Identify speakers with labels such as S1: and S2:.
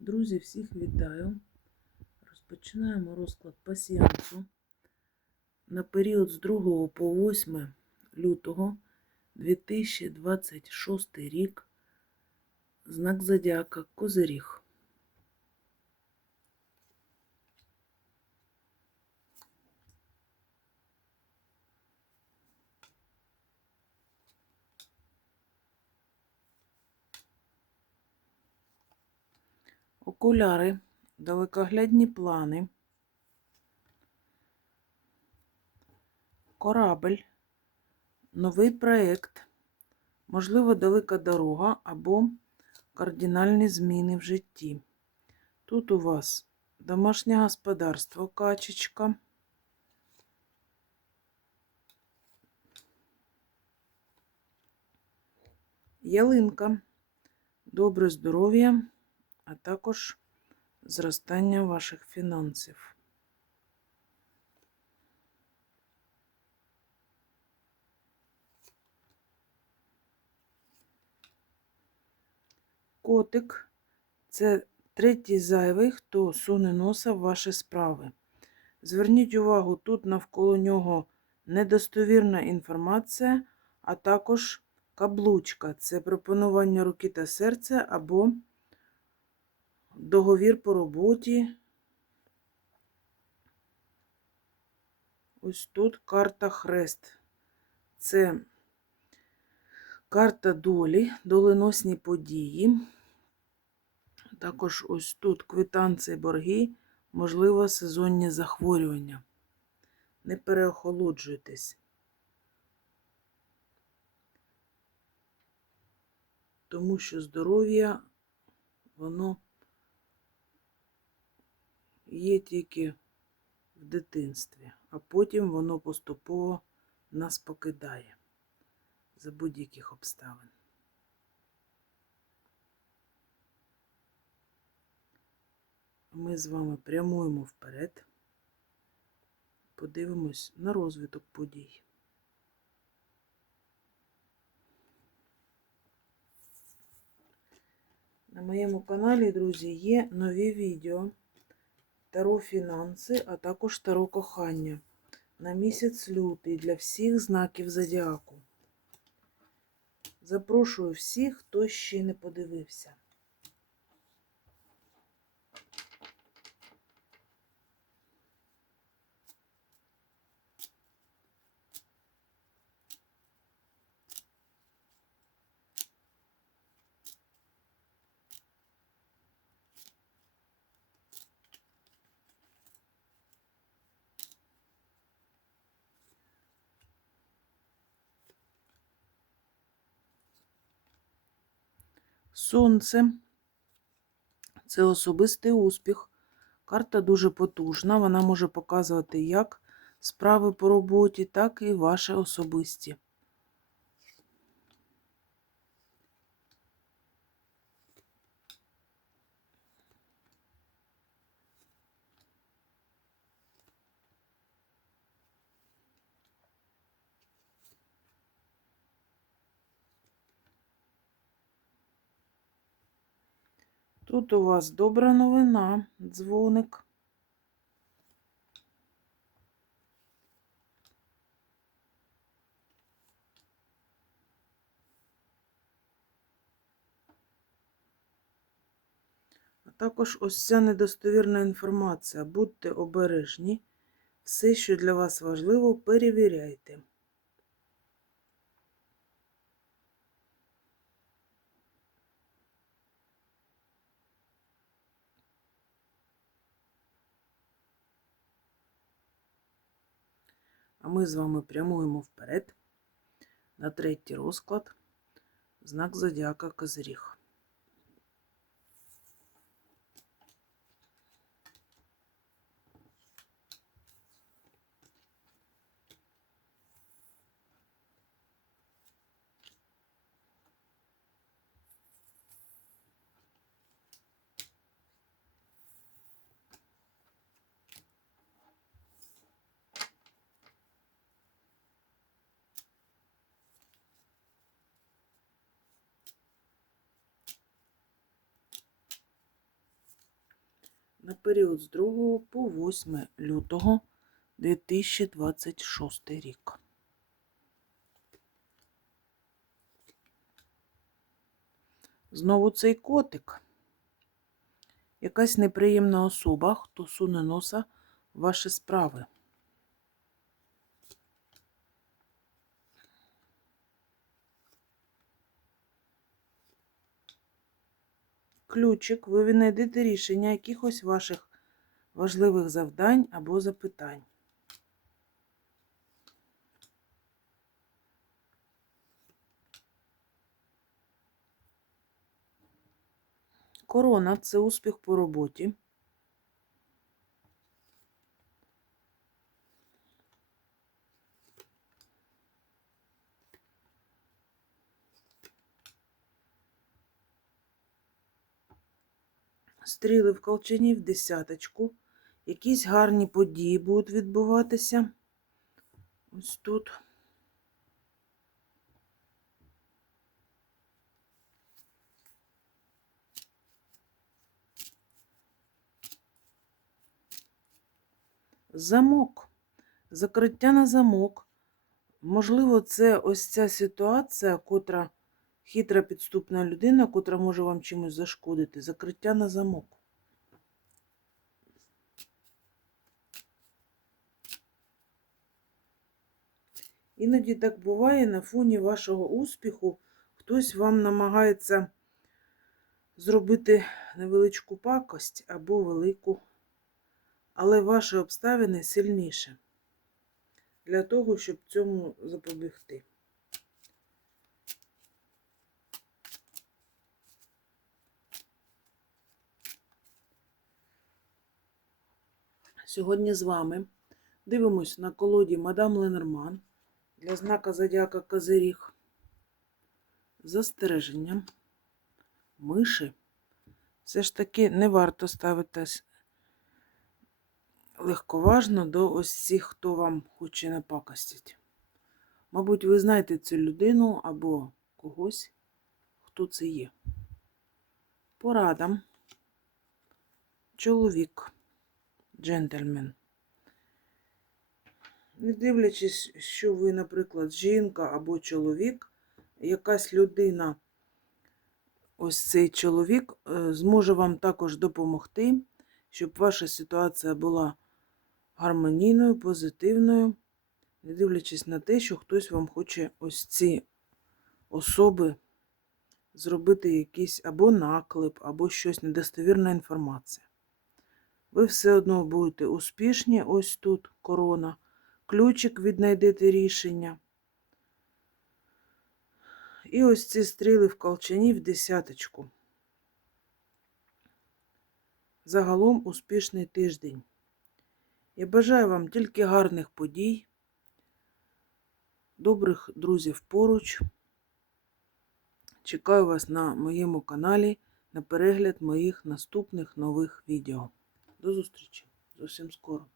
S1: Друзі, всіх вітаю. Розпочинаємо розклад пасіянсу на період з 2 по 8 лютого 2026 рік. Знак зодіака Козиріг. Окуляри, далекоглядні плани, корабель, новий проєкт, можливо, далека дорога або кардинальні зміни в житті. Тут у вас домашнє господарство, качечка, ялинка, добре здоров'я а також зростання ваших фінансів. Котик це третій зайвий, хто суне носа в ваші справи. Зверніть увагу, тут навколо нього недостовірна інформація, а також каблучка це пропонування руки та серця або договір по роботі. Ось тут карта Хрест. Це карта долі, доленосні події. Також ось тут квитанції борги, можливо, сезонні захворювання. Не переохолоджуйтесь. Тому що здоров'я, воно є тільки в дитинстві, а потім воно поступово нас покидає за будь-яких обставин. Ми з вами прямуємо вперед, подивимось на розвиток подій. На моєму каналі, друзі, є нові відео. Таро фінанси, а також таро кохання на місяць лютий для всіх знаків зодіаку. Запрошую всіх, хто ще не подивився. Сонце це особистий успіх. Карта дуже потужна. Вона може показувати як справи по роботі, так і ваші особисті. Тут у вас добра новина, дзвоник. А також ось ця недостовірна інформація. Будьте обережні. Все, що для вас важливо, перевіряйте. А ми з вами прямуємо вперед на третій розклад, знак Зодіака Козиріг. На період з 2 по 8 лютого 2026 рік. Знову цей котик. Якась неприємна особа, хто суне носа в ваші справи. Ключик, ви знайдете рішення якихось ваших важливих завдань або запитань. Корона це успіх по роботі. Стріли в колчані в десяточку. Якісь гарні події будуть відбуватися. Ось тут. Замок. Закриття на замок. Можливо, це ось ця ситуація, котра хитра підступна людина, котра може вам чимось зашкодити. Закриття на замок. Іноді так буває на фоні вашого успіху, хтось вам намагається зробити невеличку пакость або велику, але ваші обставини сильніше для того, щоб цьому запобігти. Сьогодні з вами дивимось на колоді Мадам Ленорман для знака Зодіака Козиріг. Застереження, миші. Все ж таки не варто ставитись легковажно до ось цих, хто вам хоче напакостити. Мабуть, ви знаєте цю людину або когось, хто це є. Порада. Чоловік, джентльмен. Не дивлячись, що ви, наприклад, жінка або чоловік, якась людина, ось цей чоловік, е, зможе вам також допомогти, щоб ваша ситуація була гармонійною, позитивною, не дивлячись на те, що хтось вам хоче ось ці особи зробити якийсь або наклеп, або щось недостовірна інформація. Ви все одно будете успішні, ось тут корона. Ключик віднайдете рішення. І ось ці стріли в колчані в десяточку. Загалом успішний тиждень. Я бажаю вам тільки гарних подій, добрих друзів поруч. Чекаю вас на моєму каналі на перегляд моїх наступних нових відео. До зустрічі зовсім скоро.